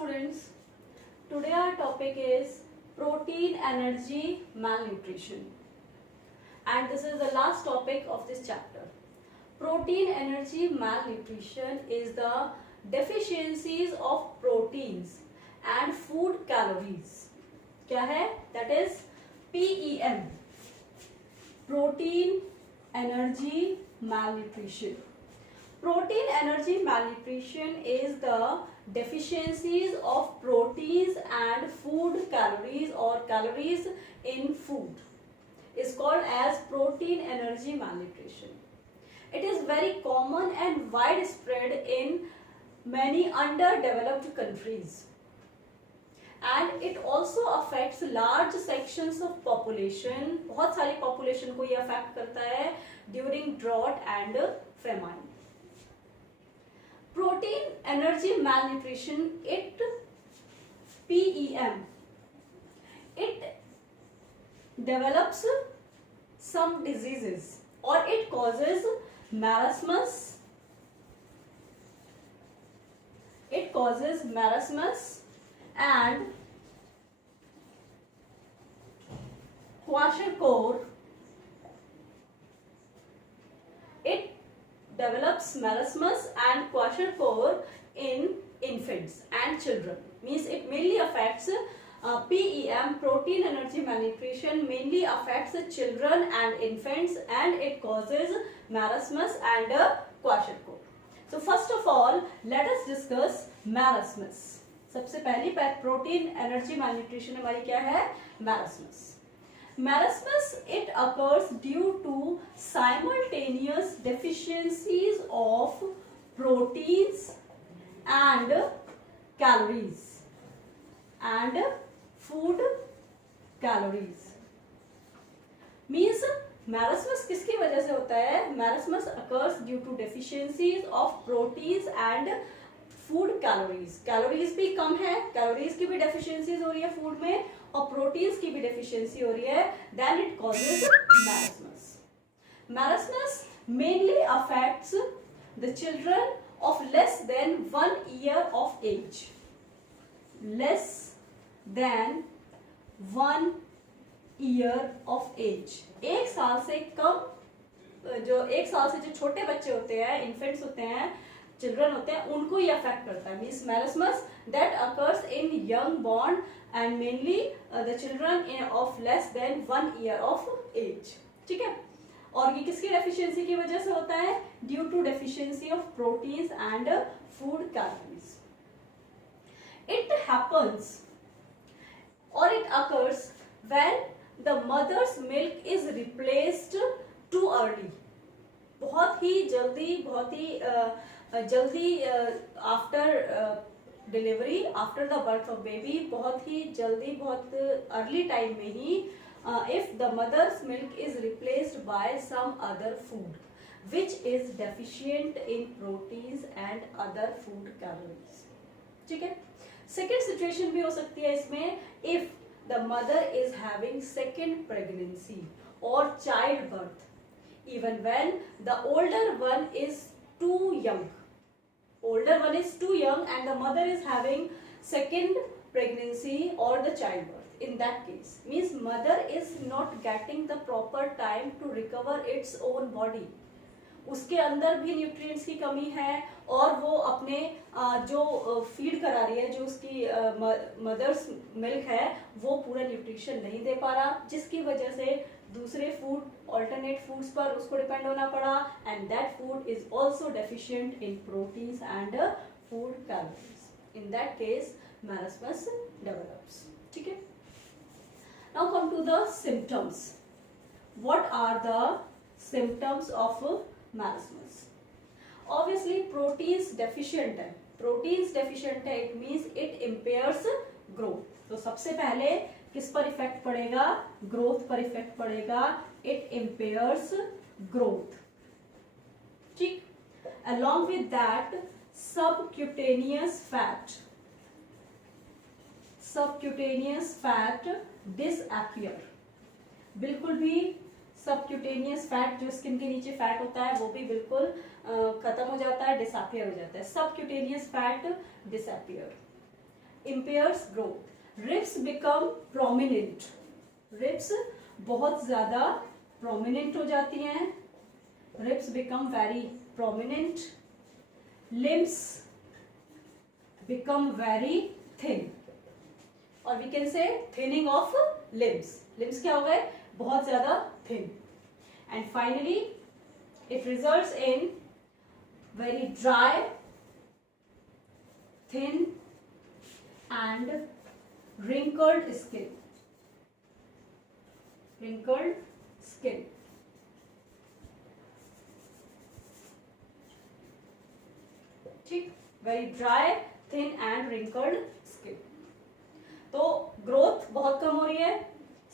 students, today our topic is protein energy malnutrition, and this is the last topic of this chapter. Protein energy malnutrition is the deficiencies of proteins and food calories. क्या है? That is PEM, protein energy malnutrition. Protein energy malnutrition is the deficiencies of proteins and food calories or calories in food. Is called as protein energy malnutrition. It is very common and widespread in many underdeveloped countries, and it also affects large sections of population. बहुत सारी population को ये affect करता है during drought and famine. Protein energy malnutrition, it PEM, it develops some diseases or it causes marasmus. It causes marasmus and kwashiorkor. It develops marasmus and kwashiorkor in infants and children. Means it mainly affects PEM, protein energy malnutrition, mainly affects children and infants, and it causes marasmus and kwashiorkor. So first of all, let us discuss marasmus. सबसे पहली protein energy malnutrition हमारी क्या है? marasmus. Marasmus, it occurs due to simultaneous deficiencies of proteins and calories and food calories. Means marasmus किसकी वजह से होता है? Marasmus occurs due to deficiencies of proteins and food calories. Calories भी कम है, calories की भी deficiencies हो रही है food में और proteins की भी deficiency हो रही है, then it causes marasmus. Marasmus mainly affects the children of less than 1 year of age. Less than 1 year of age. एक साल से कम, जो एक साल से जो छोटे बच्चे होते हैं, infants होते हैं, children होते हैं, उनको ये affect करता है. Means marasmus that occurs in young born and mainly the children of less than 1 year of age. ठीक है? और ये किसकी deficiency की वजह से होता है? Due to deficiency of proteins and food calories. It happens or it occurs when the mother's milk is replaced too early. बहुत ही जल्दी after delivery, after the birth of baby, बहुत ही जल्दी, बहुत अर्ली टाइम में ही if the mother's milk is replaced by some other food which is deficient in proteins and other food calories. ठीक है. सेकेंड सिचुएशन भी हो सकती है इसमें, if the mother is having second pregnancy और child birth, even when the older one is too young. Older one is too young and the mother is having second pregnancy or the childbirth. In that case, means mother is not getting the proper time to recover its own body. उसके अंदर भी न्यूट्रिएंट्स की कमी है और वो अपने जो फीड करा रही है, जो उसकी मदर्स मिल्क है, वो पूरा न्यूट्रिशन नहीं दे पा रहा, जिसकी वजह से दूसरे फूड, ऑल्टरनेट फूड्स पर उसको डिपेंड होना पड़ा, and that food is also deficient in proteins and food calories. In that case marasmus develops. ठीक है. Now come to the symptoms. What are the symptoms of marasmus? Obviously proteins deficient है. Proteins deficient है, it means it impairs growth. तो सबसे पहले किस पर effect पड़ेगा? ग्रोथ पर इफेक्ट पड़ेगा. It impairs growth. ठीक. Along with that subcutaneous fat disappear. बिल्कुल भी सबक्यूटेनियस फैट, जो स्किन के नीचे फैट होता है, वो भी बिल्कुल खत्म हो जाता है, डिसअपियर हो जाता है. Subcutaneous fat disappear. impairs growth. Ribs become prominent. Ribs बहुत ज्यादा prominent हो जाती हैं. Ribs become very prominent. Limbs become very thin. Or we can say thinning of limbs. Limbs क्या हो गए? बहुत ज्यादा thin. And finally, it results in very dry, thin and wrinkled skin. Wrinkled skin. ठीक, very dry, thin and wrinkled skin. तो ग्रोथ बहुत कम हो रही है,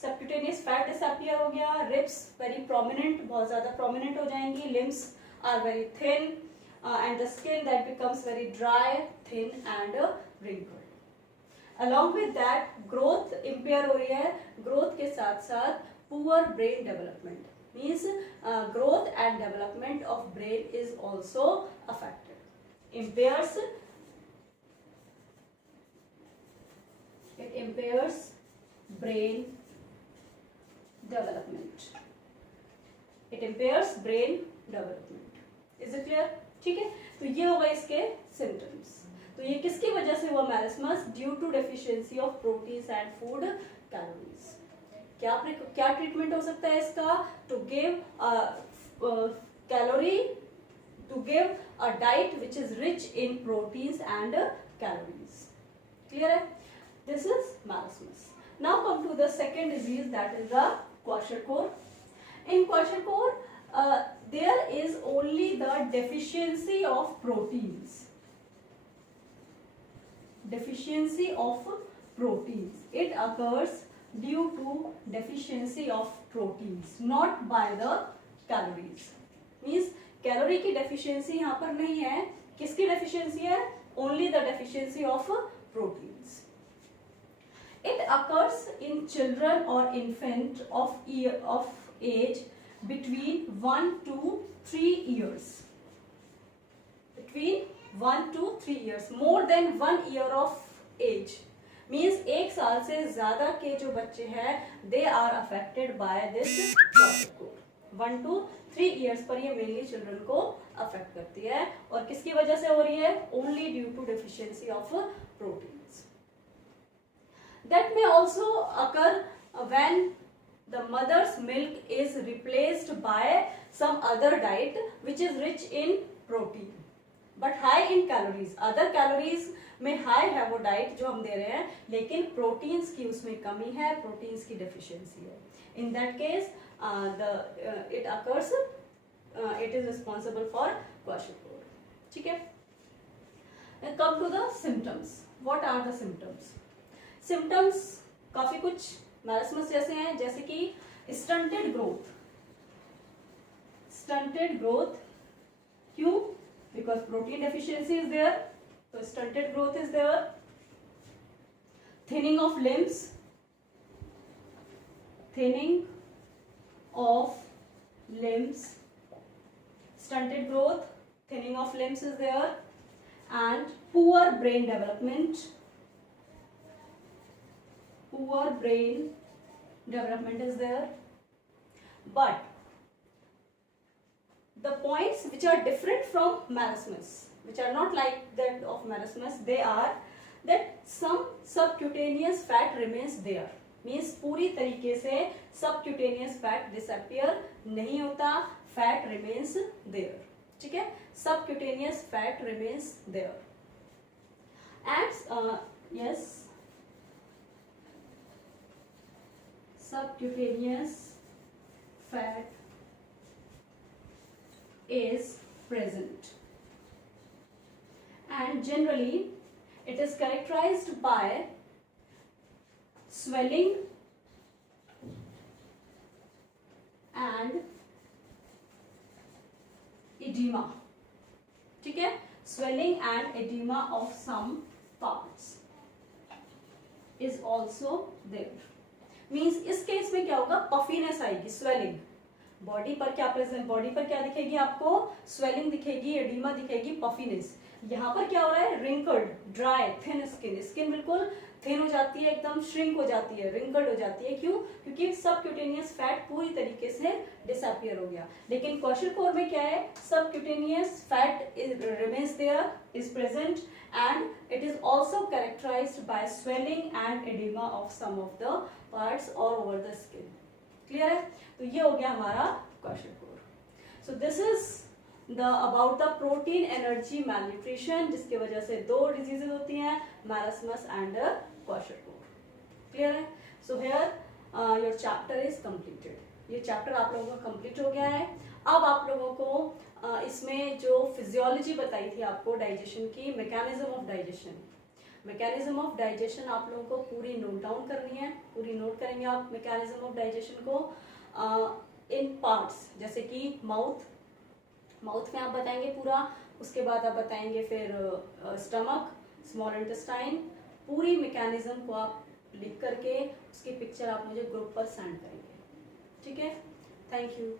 सबक्यूटेनियस फैट डिसअपियर हो गया, रिब्स वेरी प्रोमिनेंट, बहुत ज्यादा प्रोमिनेंट हो जाएंगी, limbs are very thin and the skin that becomes very dry, thin and wrinkled. Along with that, growth impair हो रही है. ग्रोथ के साथ साथ poor brain development, means growth and development of brain is also affected. Impairs, it impairs brain development. It impairs brain development. Is it clear? ठीक है, तो ये होगा इसके symptoms. तो ये किसकी वजह से हुआ marasmus? Due to deficiency of proteins and food calories. क्या ट्रीटमेंट हो सकता है इसका? To give calorie, to give a diet which is rich in proteins and calories. Clear hai? This is marasmus. Now come to the second disease, that is the kwashiorkor. In kwashiorkor, there is only the deficiency of proteins. Deficiency of proteins. It occurs due to deficiency of proteins, not by the calories. Means calorie की deficiency यहाँ पर नहीं है. किसकी deficiency है? Only the deficiency of proteins. It occurs in children और infant of age between 1 to 3 years. Between 1 to 3 years, more than 1 year of age, means 1 साल से ज्यादा के जो बच्चे हैं, they are affected by this kwashiorkor. 1 to 3 years पर ये मेनली चिल्ड्रन को अफेक्ट करती है. और किसकी वजह से हो रही है? Only due to deficiency of proteins. That may also occur when the mother's milk is replaced by some other diet which is rich in protein but high in calories. Other calories में high है वो डाइट जो हम दे रहे हैं, लेकिन प्रोटीन्स की उसमें कमी है, प्रोटीन्स की डेफिशिएंसी है. In that case it occurs, it is responsible for kwashiorkor. ठीक है. Come to the symptoms. What are the symptoms? Symptoms काफी कुछ मैरिस्मस जैसे हैं, जैसे कि stunted growth. Stunted growth क्यों? Because protein deficiency is there, so stunted growth is there. Thinning of limbs. Thinning of limbs, stunted growth, thinning of limbs is there, and poor brain development. Poor brain development is there. But the points which are different from marasmus, which are not like that of marasmus, they are that some subcutaneous fat remains there. Means पूरी तरीके से subcutaneous fat disappear नहीं होता, fat remains there. ठीक है, subcutaneous fat remains there. And yes, subcutaneous fat is present, and generally it is characterized by swelling and edema. ठीक है, swelling and edema of some parts is also there. Means इस केस में क्या होगा? पफीनेस आएगी, swelling. Body पर क्या present, body पर क्या दिखेगी आपको? स्वेलिंग दिखेगी, एडिमा दिखेगी, पफीनेस. यहाँ पर क्या हो रहा है, wrinkled, dry, thin skin, skin बिल्कुल थिन हो जाती है, एकदम श्रिंक हो जाती है, रिंकल्ड हो जाती है। क्यों? क्योंकि सबक्यूटेनियस फैट पूरी तरीके से डिसअपियर हो गया। लेकिन क्वाशरकोर में क्या है, subcutaneous fat remains there, is present, and it is also characterized by swelling and edema of some of the parts all over the skin. Clear है? तो ये हो गया हमारा kwashiorkor. So this is the about the protein energy malnutrition, जिसकी वजह से दो डिजीजेज होती हैं, मैरस्मस एंड क्वाशरकोर। क्लियर है? So here your chapter is completed. ये चैप्टर आप लोगों का कंप्लीट हो गया है। अब आप लोगों को इसमें जो फिजियोलॉजी बताई थी आपको डाइजेशन की, mechanism of digestion, mechanism of digestion आप लोगों को पूरी नोट डाउन करनी है, पूरी नोट करेंगे आप मैकेनिज्म ऑफ डाइजेशन को इन पार्ट्स, जैसे कि माउथ में आप बताएंगे पूरा, उसके बाद आप बताएंगे फिर स्टमक, स्मॉल इंटेस्टाइन, पूरी मैकेनिज्म को आप लिख करके उसकी पिक्चर आप मुझे ग्रुप पर सेंड करेंगे। ठीक है? Thank you.